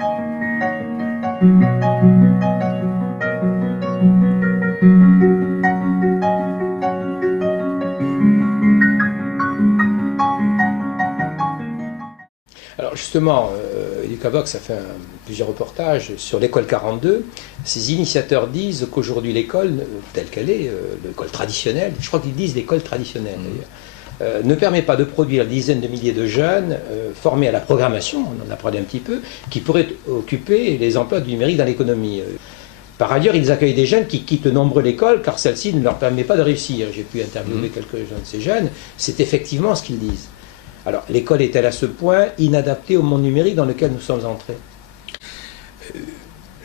Alors justement, Educavox a fait plusieurs reportages sur l'école 42. Ses initiateurs disent qu'aujourd'hui l'école, telle qu'elle est, l'école traditionnelle, je crois qu'ils disent l'école traditionnelle d'ailleurs, ne permet pas de produire des dizaines de milliers de jeunes formés à la programmation, on en a parlé un petit peu, qui pourraient occuper les emplois du numérique dans l'économie. Par ailleurs, ils accueillent des jeunes qui quittent nombreux l'école car celle-ci ne leur permet pas de réussir. J'ai pu interviewer quelques-uns de ces jeunes, c'est effectivement ce qu'ils disent. Alors, l'école est-elle à ce point inadaptée au monde numérique dans lequel nous sommes entrés?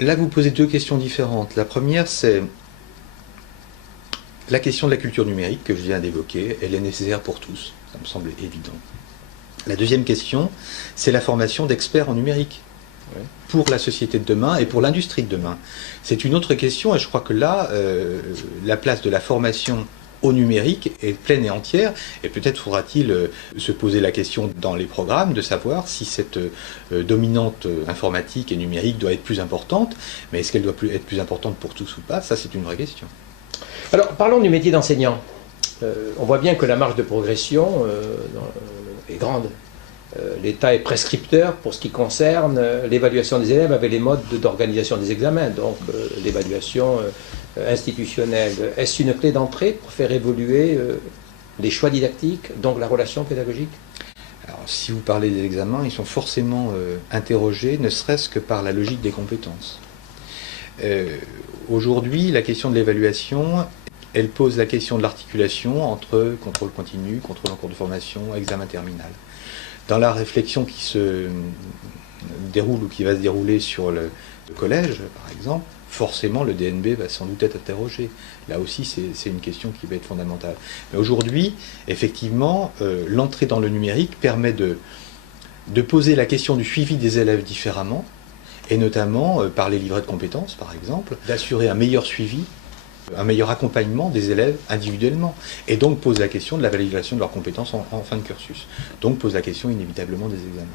Là, vous posez deux questions différentes. La première, c'est la question de la culture numérique que je viens d'évoquer. Elle est nécessaire pour tous, ça me semble évident. La deuxième question, c'est la formation d'experts en numérique pour la société de demain et pour l'industrie de demain. C'est une autre question et je crois que là, la place de la formation au numérique est pleine et entière, et peut-être faudra-t-il se poser la question dans les programmes de savoir si cette dominante informatique et numérique doit être plus importante, mais est-ce qu'elle doit être plus importante pour tous ou pas? Ça, c'est une vraie question. Alors, parlons du métier d'enseignant. On voit bien que la marge de progression est grande. L'État est prescripteur pour ce qui concerne l'évaluation des élèves avec les modes d'organisation des examens, donc l'évaluation institutionnelle. Est-ce une clé d'entrée pour faire évoluer les choix didactiques, donc la relation pédagogique? Alors, si vous parlez des examens, ils sont forcément interrogés, ne serait-ce que par la logique des compétences. Aujourd'hui, la question de l'évaluation, elle pose la question de l'articulation entre contrôle continu, contrôle en cours de formation, examen terminal. Dans la réflexion qui se déroule ou qui va se dérouler sur le collège, par exemple, forcément le DNB va sans doute être interrogé. Là aussi, c'est une question qui va être fondamentale. Mais aujourd'hui, effectivement, l'entrée dans le numérique permet de poser la question du suivi des élèves différemment, et notamment par les livrets de compétences, par exemple, d'assurer un meilleur suivi, un meilleur accompagnement des élèves individuellement, et donc pose la question de la validation de leurs compétences en fin de cursus. Donc pose la question inévitablement des examens.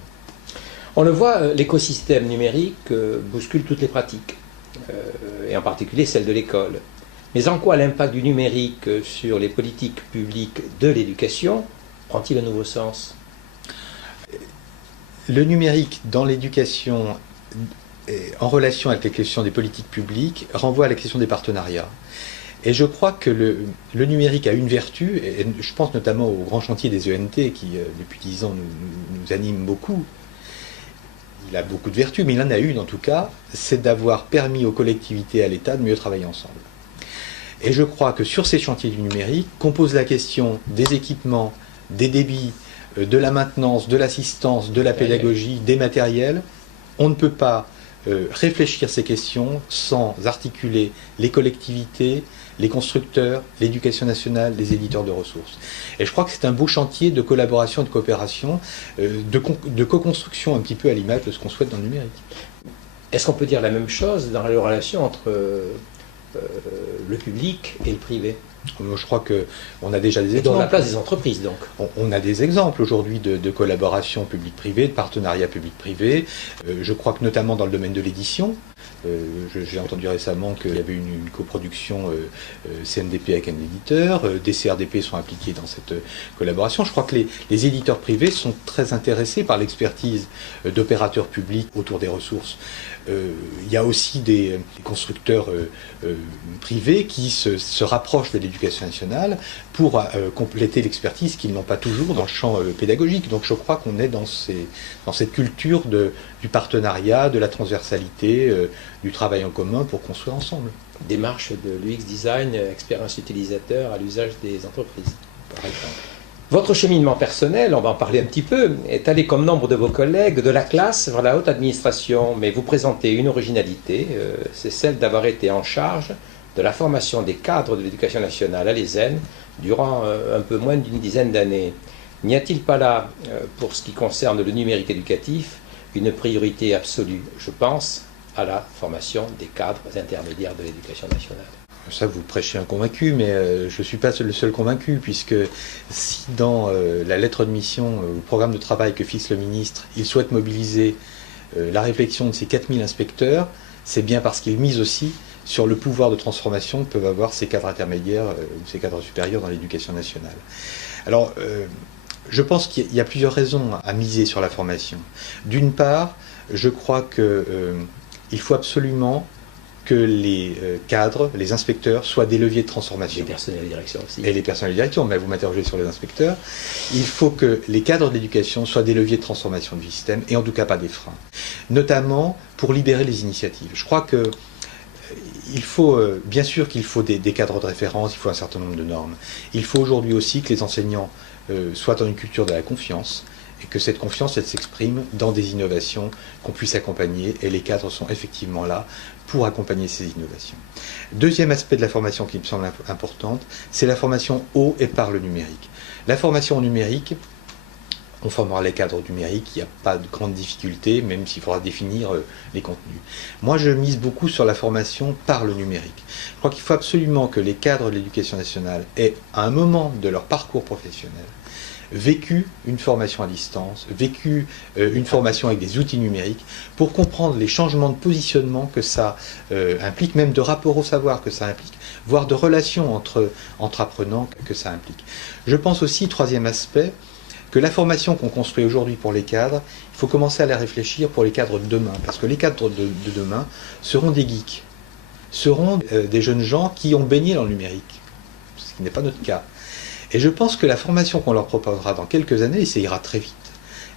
On le voit, l'écosystème numérique bouscule toutes les pratiques, et en particulier celle de l'école. Mais en quoi l'impact du numérique sur les politiques publiques de l'éducation prend-il un nouveau sens? Le numérique dans l'éducation, en relation avec les questions des politiques publiques, renvoie à la question des partenariats. Et je crois que le numérique a une vertu, et je pense notamment au grand chantier des ENT qui, depuis 10 ans, nous anime beaucoup. Il a beaucoup de vertus, mais il en a une en tout cas, c'est d'avoir permis aux collectivités et à l'État de mieux travailler ensemble. Et je crois que sur ces chantiers du numérique, qu'on pose la question des équipements, des débits, de la maintenance, de l'assistance, de la pédagogie, des matériels, on ne peut pas réfléchir ces questions sans articuler les collectivités, les constructeurs, l'éducation nationale, les éditeurs de ressources. Et je crois que c'est un beau chantier de collaboration, de coopération, de co-construction un petit peu à l'image de ce qu'on souhaite dans le numérique. Est-ce qu'on peut dire la même chose dans la relation entre le public et le privé? Je crois qu'on a déjà des exemples. Et dans la place des entreprises, donc. On a des exemples aujourd'hui de collaboration publique-privée, de partenariat public-privé. Je crois que notamment dans le domaine de l'édition, j'ai entendu récemment qu'il y avait une coproduction CNDP avec un éditeur, des CRDP sont impliqués dans cette collaboration. Je crois que les éditeurs privés sont très intéressés par l'expertise d'opérateurs publics autour des ressources. Il y a aussi des constructeurs privés qui se rapprochent de l'éducation nationale pour compléter l'expertise qu'ils n'ont pas toujours dans le champ pédagogique. Donc je crois qu'on est dans cette culture du partenariat, de la transversalité, du travail en commun pour construire ensemble. Démarche de l'UX design, expérience utilisateur à l'usage des entreprises, par exemple. Votre cheminement personnel, on va en parler un petit peu, est allé comme nombre de vos collègues de la classe vers la haute administration, mais vous présentez une originalité, c'est celle d'avoir été en charge de la formation des cadres de l'éducation nationale à l'ESN durant un peu moins d'une dizaine d'années. N'y a-t-il pas là, pour ce qui concerne le numérique éducatif, une priorité absolue? Je pense à la formation des cadres intermédiaires de l'éducation nationale. Ça, vous prêchez un convaincu, mais je ne suis pas le seul convaincu, puisque si dans la lettre de mission, au programme de travail que fixe le ministre, il souhaite mobiliser la réflexion de ces 4000 inspecteurs, c'est bien parce qu'ils misent aussi sur le pouvoir de transformation que peuvent avoir ces cadres intermédiaires ou ces cadres supérieurs dans l'éducation nationale. Alors, je pense qu'il y a plusieurs raisons à miser sur la formation. D'une part, je crois qu'il faut absolument que les cadres, les inspecteurs, soient des leviers de transformation. Les personnels de direction aussi. Et les personnels de direction, mais vous m'interrogez sur les inspecteurs. Il faut que les cadres de l'éducation soient des leviers de transformation du système, et en tout cas pas des freins. Notamment pour libérer les initiatives. Je crois que il faut, bien sûr qu'il faut des cadres de référence, il faut un certain nombre de normes. Il faut aujourd'hui aussi que les enseignants soient dans une culture de la confiance, et que cette confiance, elle s'exprime dans des innovations qu'on puisse accompagner, et les cadres sont effectivement là pour accompagner ces innovations. Deuxième aspect de la formation qui me semble importante, c'est la formation au et par le numérique. La formation au numérique, on formera les cadres numériques, il n'y a pas de grande difficulté, même s'il faudra définir les contenus. Moi, je mise beaucoup sur la formation par le numérique. Je crois qu'il faut absolument que les cadres de l'éducation nationale aient, à un moment de leur parcours professionnel, vécu une formation à distance, vécu une formation avec des outils numériques, pour comprendre les changements de positionnement que ça implique, même de rapport au savoir que ça implique, voire de relations entre apprenants que ça implique. Je pense aussi, troisième aspect, que la formation qu'on construit aujourd'hui pour les cadres, il faut commencer à la réfléchir pour les cadres de demain, parce que les cadres de demain seront des geeks, seront des jeunes gens qui ont baigné dans le numérique, ce qui n'est pas notre cas. Et je pense que la formation qu'on leur proposera dans quelques années, et ça ira très vite,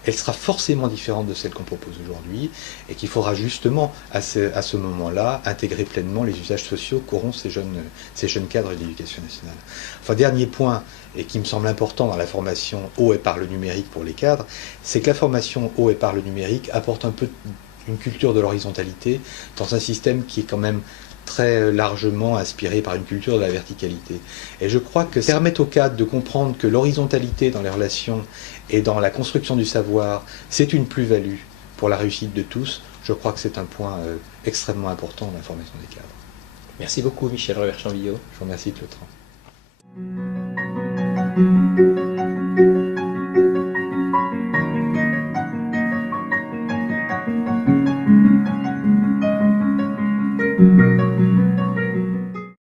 elle sera forcément différente de celle qu'on propose aujourd'hui, et qu'il faudra justement, à ce moment-là, intégrer pleinement les usages sociaux qu'auront ces jeunes cadres de l'éducation nationale. Enfin, dernier point, et qui me semble important dans la formation au et par le numérique pour les cadres, c'est que la formation au et par le numérique apporte un peu une culture de l'horizontalité dans un système qui est quand même très largement inspiré par une culture de la verticalité. Et je crois que permettre aux cadres de comprendre que l'horizontalité dans les relations et dans la construction du savoir, c'est une plus-value pour la réussite de tous, je crois que c'est un point extrêmement important dans la formation des cadres. Merci beaucoup Michel Revers-Chambilliot. Je vous remercie de le temps.